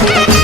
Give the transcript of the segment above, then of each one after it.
Yeah.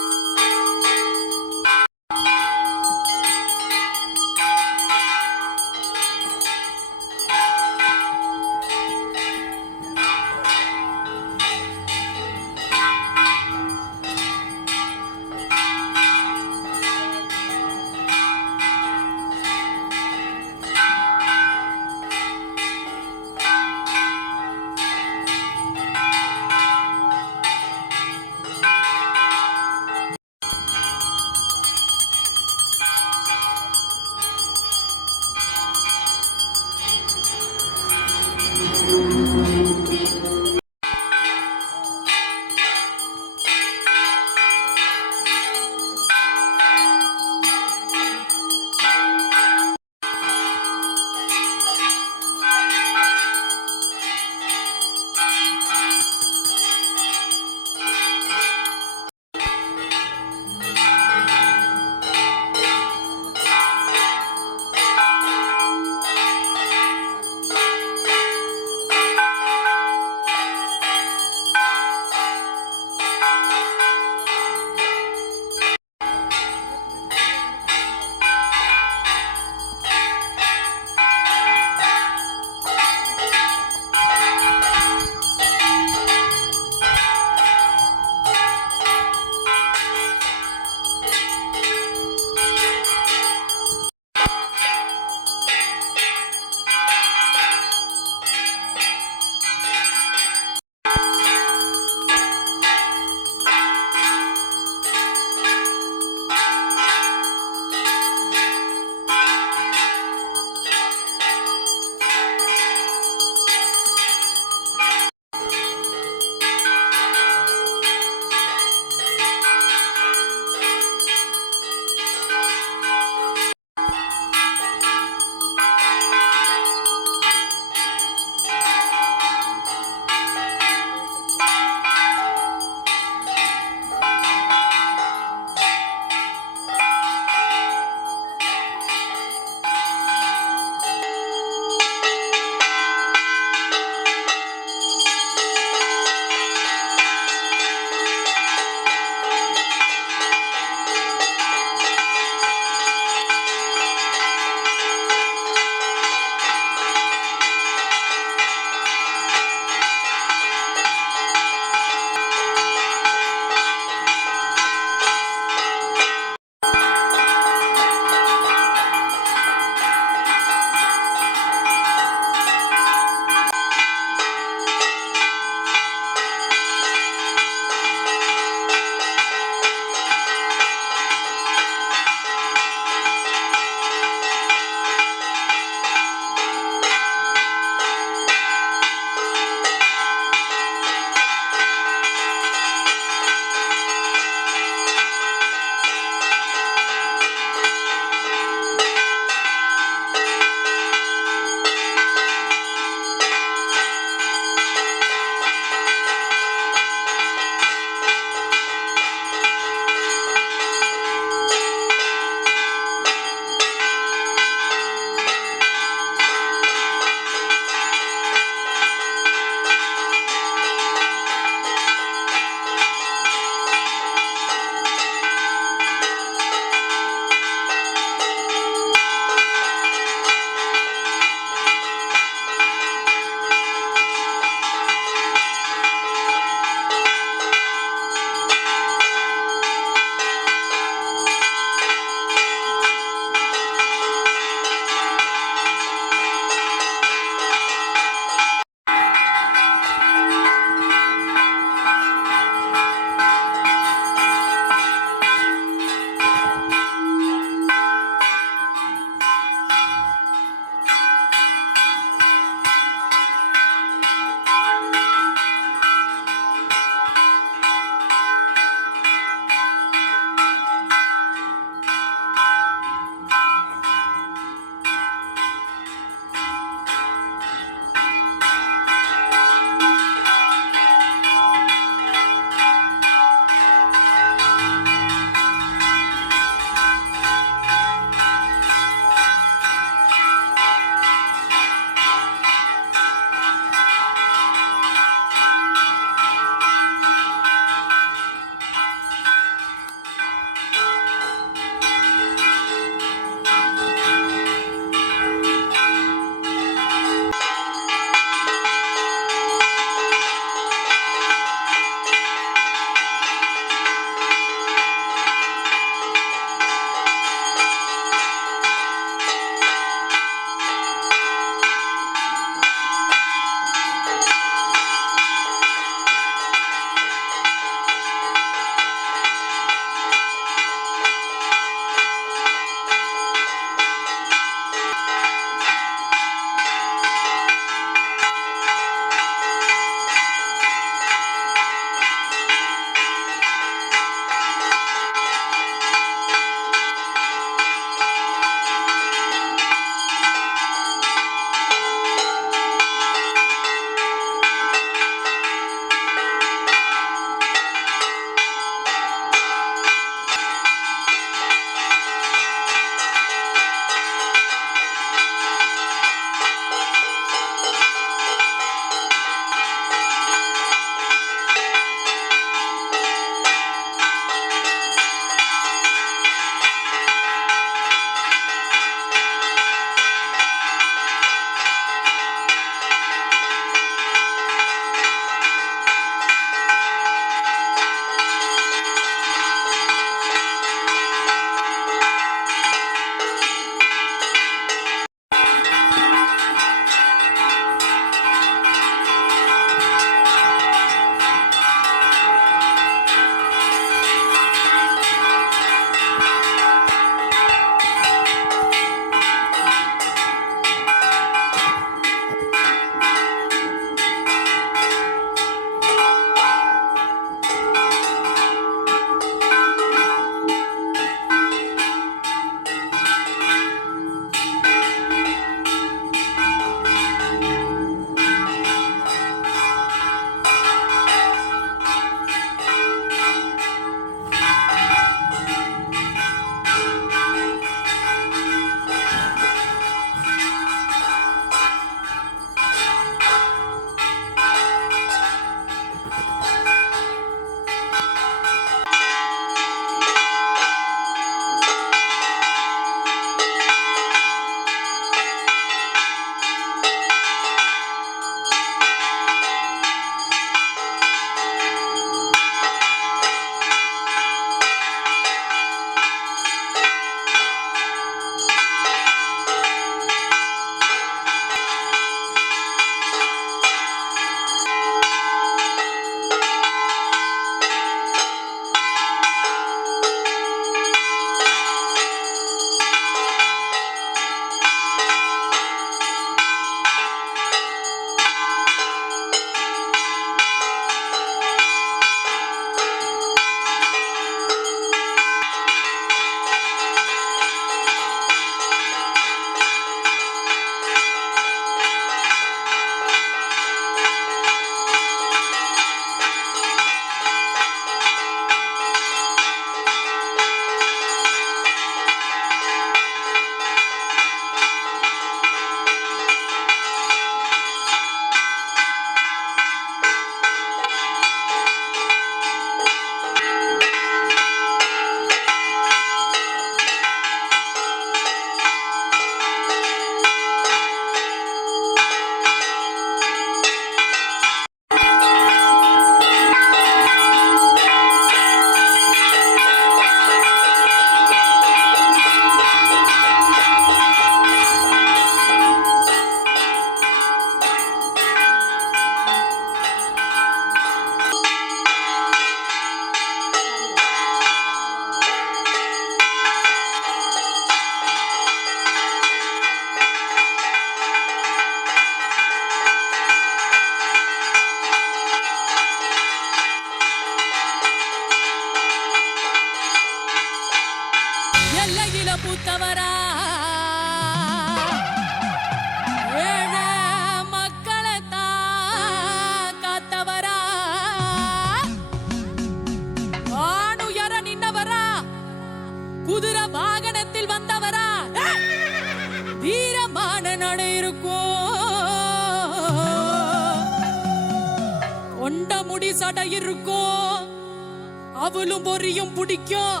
அவுளும் பொரியும் பிடிக்கும்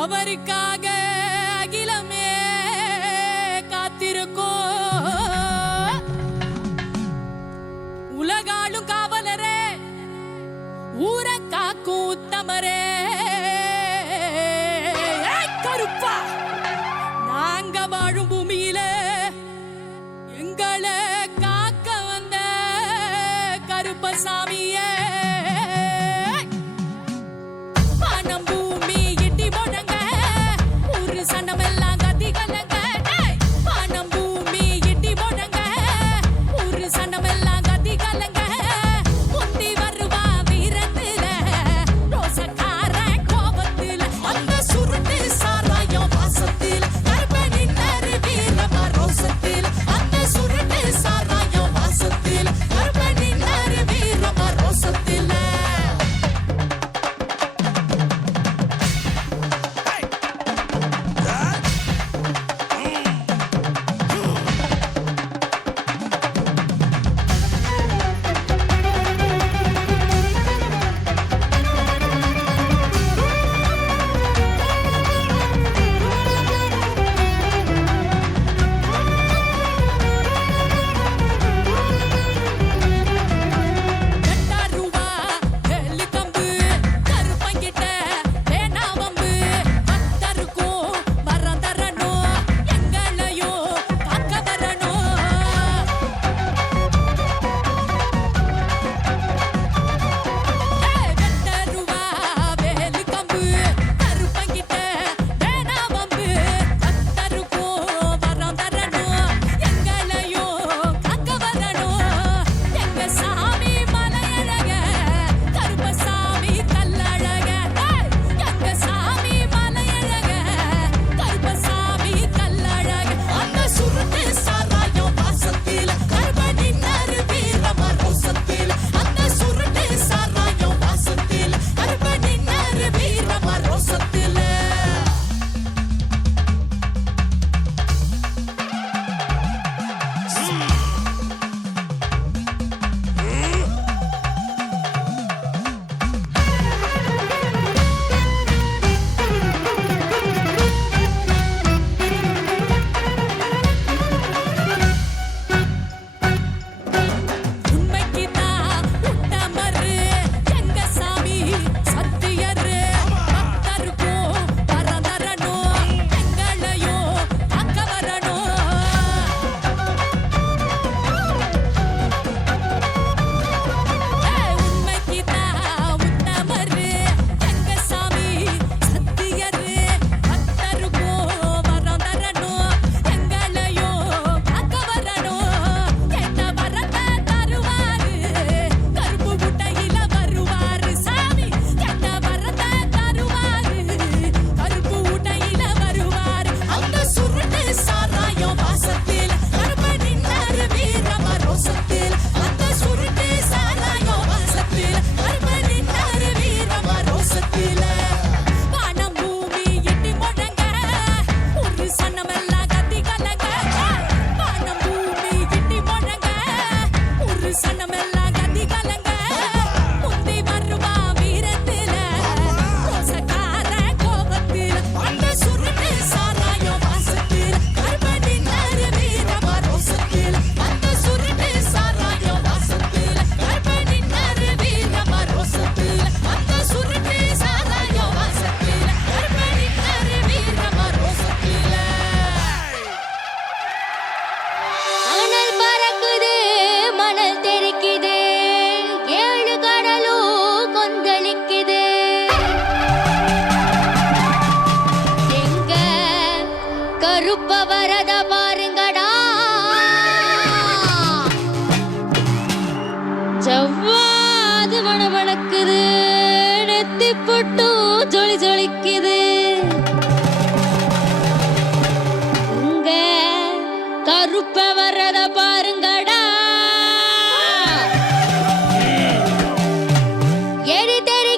அவருக்காக அகிலமே காத்திருக்கும் உலகாலும் காவலரே ஊர காக்கும் உத்தமரே. கருப்பா! நாங்க வாழும் பூமியில எங்களை காக்க வந்த கருப்பசாமி.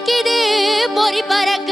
ಕಿದೆ ಬೋರಿ ಬರಕ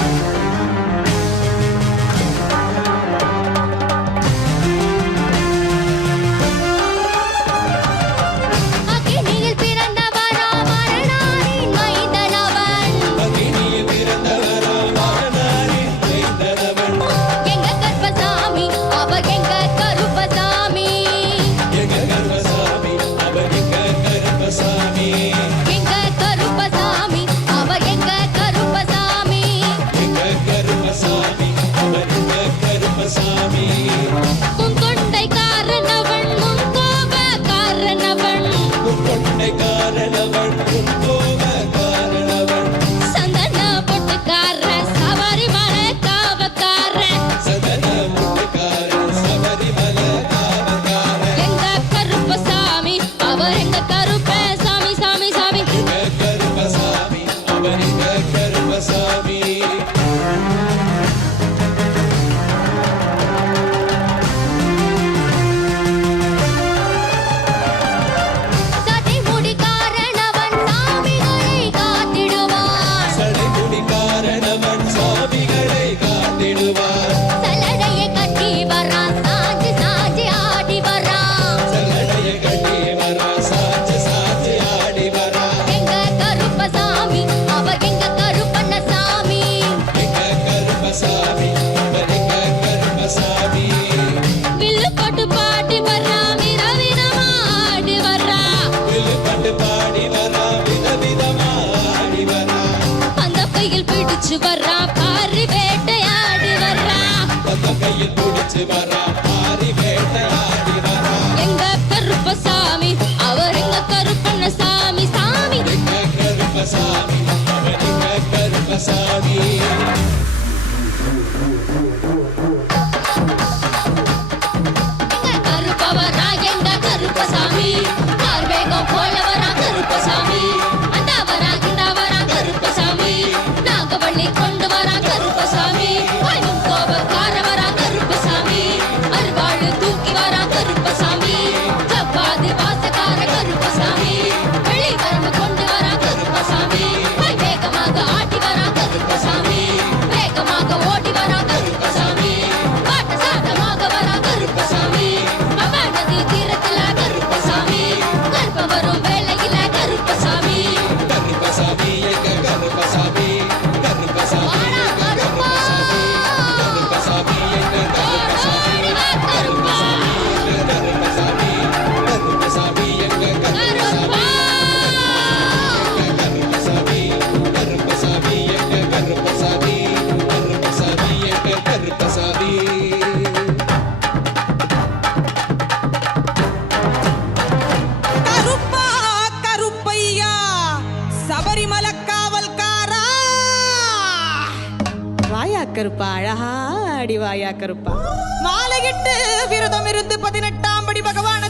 Albany. பிடிச்சு வர்றா பாரி வேட்டையாடி வர்றா. கையில் பிடிச்சு வர்றா பாரி வேட்டையாடி வர்றா எங்க கருப்ப சாமி அவர் எங்க கருப்பண்ண சாமி. சாமி எங்க கருப்ப அவர் எங்க கருப்ப கருப்பா அழகா அடிவாயா கருப்பா மாலையிட்டு விரதம் இருந்து பதினெட்டாம் படி பகவான